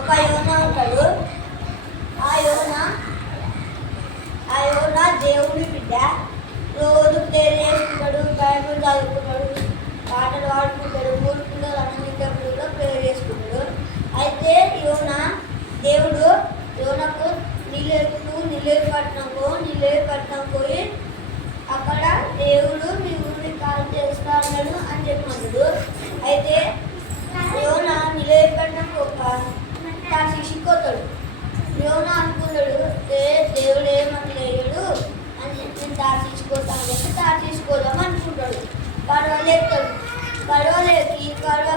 ఒక యోనా ఉంటాడు. ఆ యోనా దేవుడి బిడ్డ. రోజు ప్రేయర్ చేసుకుంటాడు, బైబిల్ చదువుకుంటాడు, పాటలు పాడుకుంటాడు, 3 పిల్లలు అన్నింటప్పుడు కూడా ప్రేయర్ చేసుకుంటాడు. అయితే దేవుడు యోనకు నిలేపట్నం పోయి అక్కడ దేవుడు మీ ఊరిని కాల్ చేస్తా అన్నాడు అని చెప్పన్నాడు. అయితే యోనా నిలేపట్నం శిక్షిపోతాడు. యోనా అనుకున్నాడు దేవుడు ఏమనలేడు అని చెప్పి దాచిపోతాను చెప్పి దాచిపోదాం అనుకుంటాడు. పడవలేస్తాడు. పడవ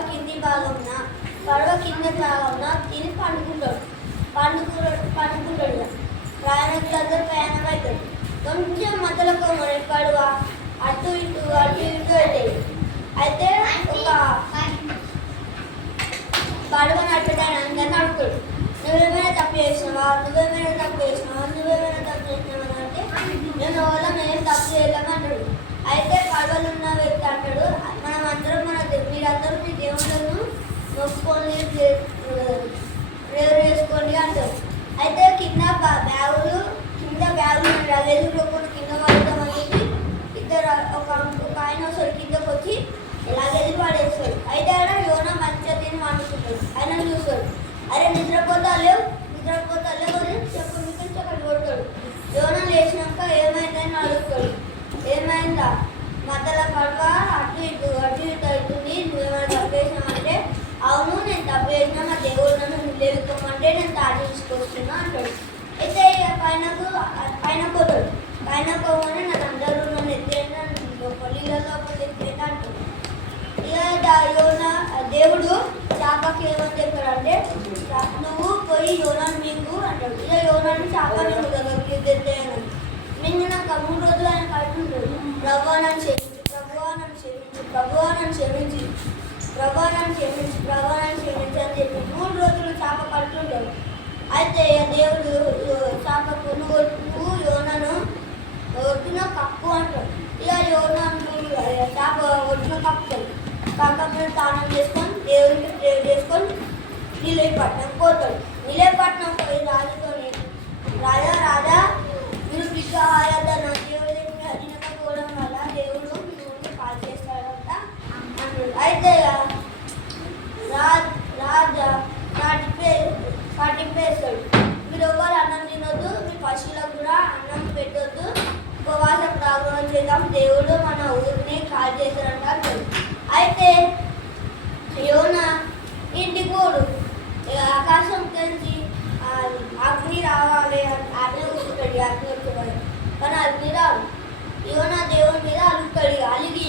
కింది భాగంన తిని పండుకుంటాడు. ప్రయాణికులందరూ ప్రయాణం అవుతాడు. కొంచెం మధ్యలో మరి పడవ అటు ఇటు అవుతాయి. అయితే ఒక పడవ నడపడానికి అందరిని అడుగుతాడు, నువ్వేమైనా తప్పు చేసినావా అంటే నేను వాళ్ళం ఏం తప్పు చేయలేమంటాడు. అయితే పడవలు ఉన్న వ్యక్తి అంటాడు, మీరందరూ మీ దేవుళ్ళను మొక్కుకొని ప్రేయర్ చేసుకోండి అంటారు. అయితే కింద బ్యాగులు లగేజ్లోకి కింద పడతామని ఒక ఆయన వస్తాడు, కిందకు వచ్చి లగేజ్ పడేస్తాడు. అయితే ఆయన యోనా మంచిగా తిని వండుకుంటాడు. ఆయన చూస్తాడు, అరే నిద్రపోతా లేవు అని చెప్పు నుంచి అక్కడ కొడతాడు. యోనా లేచినాక ఏమైందని అడుగుతాడు. ఏమైందా మధ్యలో పడవ అటు ఇటు అవుతుంది, నువ్వేమైనా తప్పు చేసినావంటే అవును నేను తప్పు చేసినా, మా దేవుడు నన్ను లేవుకోమంటే నేను తాటి తీసుకొస్తున్నా అంటాడు. అయితే పైన పోతాడు. పైన పోగానే నన్ను అందరూ నన్ను ఎత్తేనా నీళ్ళలో ఎత్తేనా అంటాడు. ఇక దేవుడు చేపకి ఏమని చెప్పాడంటే నువ్వు పోయి యోనాను మింగు అంటాడు. ఇక యోనాన్ని చేప మింగుతాడు. మింగినాక 3 రోజులు ఆయన కడుతుంటాడు. ప్రభువా నన్ను క్షమించి అని చెప్పి 3 రోజులు చేప కడుతుంటాడు. అయితే దేవుడు చేపకు నువ్వు యోనాను ఒడ్డున కప్పు అంటాడు. ఇక యోనాను చేప ఒడ్డున కప్పుతాడు. కాకపోతే స్నానం చేసుకొని దేవుడికి ప్రేయర్ చేసుకొని నిలేపట్నం పోతాడు. నిలేపట్నం పోయి రాజుతోని రాజా మీరు విగ్రహారాధన దేవుడి అధీనకపోవడం వల్ల దేవుడు మీ ఊరిని కాల్ చేస్తాడంట అంటాడు. అయితే రాజా కట్టిపేస్తాడు. మీరు ఎవరు అన్నం తినొద్దు, మీ పశువులకు కూడా అన్నం పెట్టొద్దు, ఉపవాస ప్రార్థన చేద్దాం, దేవుడు మన ఊరిని కాల్ చేస్తాడంట అంటాడు. అయితే యోనా ఇంటికి పోడు. ఆకాశం నుంచి అగ్ని రావాలి ఆజ్ఞ కూర్చుంటాడు. అగ్ని వచ్చేవాడు కానీ అగ్ని రాదు. యోనా దేవుని మీద అలుగుతాడు. అలిగి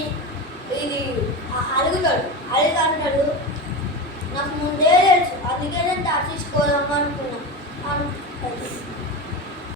అంటాడు, నాకు ముందే తెలుసు, అందుకే నేను దాచేసుకోదాం అనుకున్నాను.